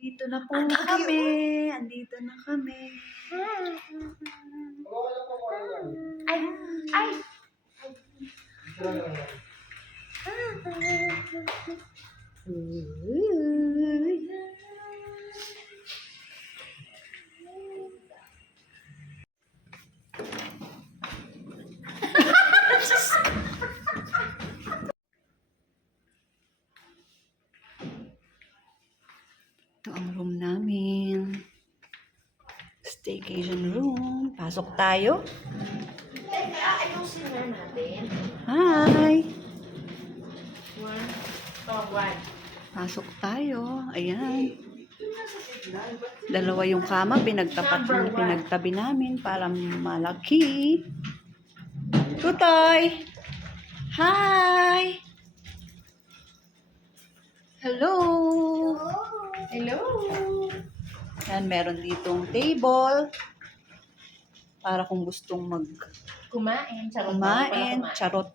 Dito na po kami. Andito na kami. Ay! Ay! Ito ang room namin. Staycation room. Pasok tayo. Ayusin na natin. Hi! One. Pasok tayo. Ayan. Dalawa yung kama. Pinagtabi namin para malaki. Tutoy! Hi! Hello! Hello! Yan, meron ditong table para kung gustong Kumain. Charot. kumain, charot.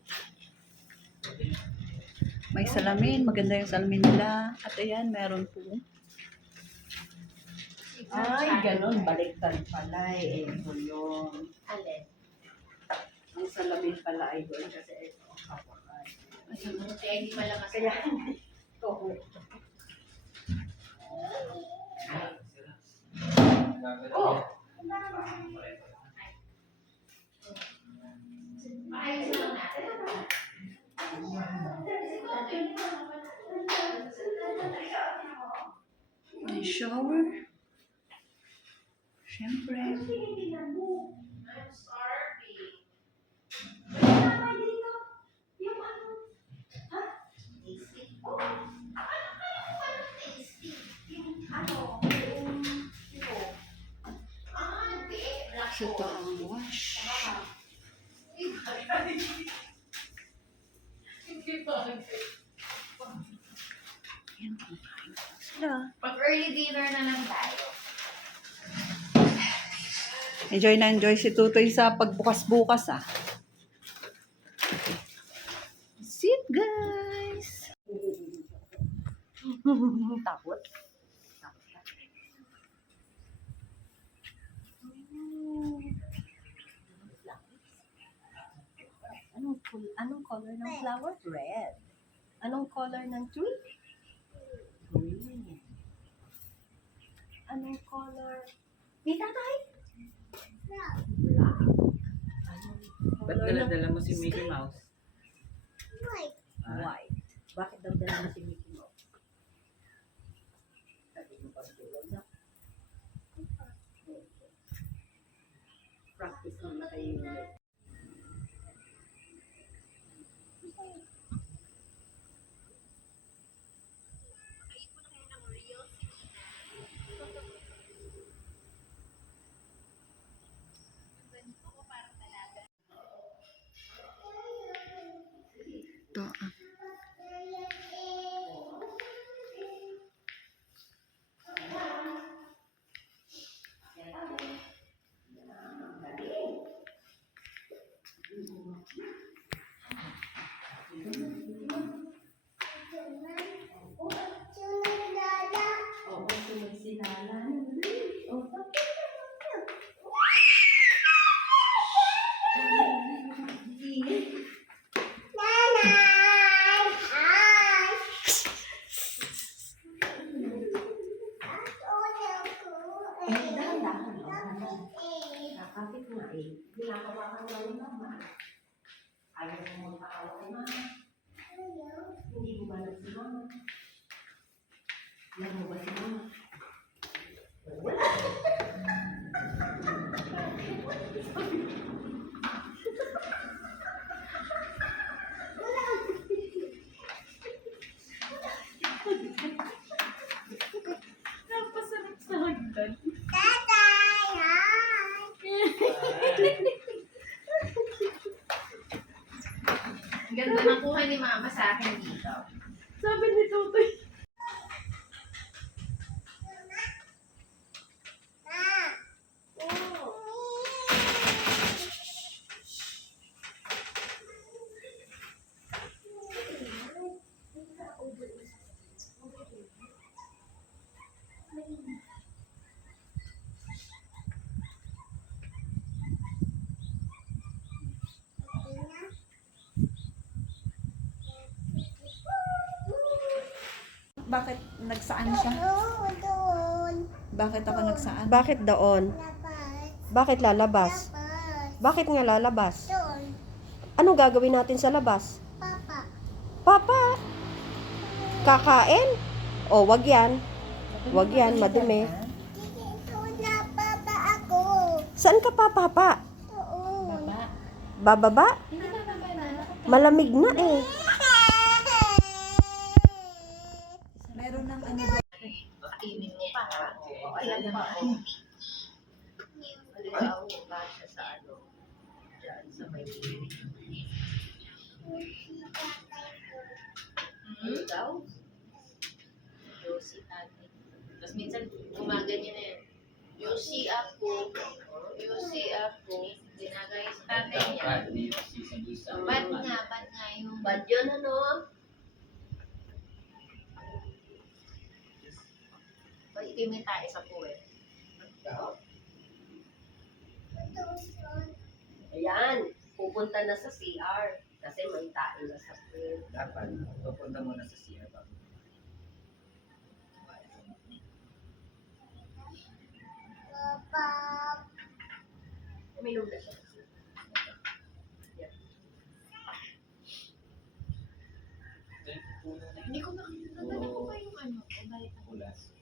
May salamin, maganda yung salamin nila. At ayan, meron po. Ay, ganun, baliktad pala eh. Ito yun. Alin? Ang salamin pala ay doon kasi ito. Kawakan. Kaya hindi malakas. Kaya, ito. Oh! Maayos na lang natin. May shower. Siyempre. I'm starving. Tasty. Tasty. So, ito ang wash. Yan, kumakain sila. Pag early dinner na lang tayo. Enjoy na enjoy si Tutoy sa pagbukas-bukas ah. Sit guys! Takot. Anong color ng flower? Red. Anong color ng tree? Green. Anong color? Ni tatay? Black. Ba't dala-dala mo si Mickey Mouse? White. Ah? White. Bakit daw dala mo si Mickey Mouse? Sabi mo pa tulog na. Practice na kayo ulit. Ito ah. Oo, sunod si Nana. Oh, kapit nga eh. Ginagawa ka nga ni Mama. Ayaw mo magpakawa kay Mama. Hindi mo ba si Mama? Alam mo ba si Mama? Wala. Napasarap sa hagdan. Ang ganda ng kuha ni Mama sa akin dito. Sabi ni Tutoy. bakit nagsaan siya? Bakit ako nagsaan? Bakit doon? Bakit lalabas? Bakit nga lalabas? Anong gagawin natin sa labas? Papa. Kakain? O, wag yan. Wag yan, madumi. Saan ka pa, Papa? Bababa? Malamig na eh. Meron ng ano Kainin niya pa, ha? O, ayan pa. Maligaw ba siya sa ano? Diyan, sa may maligaw? Yosi ate. Tapos minsan, gumaganyan na yan. Yosi ako. Yosi ako. Ginagaya sa tatay niya. Bad nga yung... Bad yun, ano? Pag-itimay tayo sa puwet. Ayan, pupunta na sa CR. Kasi may tayo na sa puwet. Dapat, pupunta muna sa CR bago. Uminom na siya. Hindi ko nakita. Nadala ko pa yung ano. Ulas.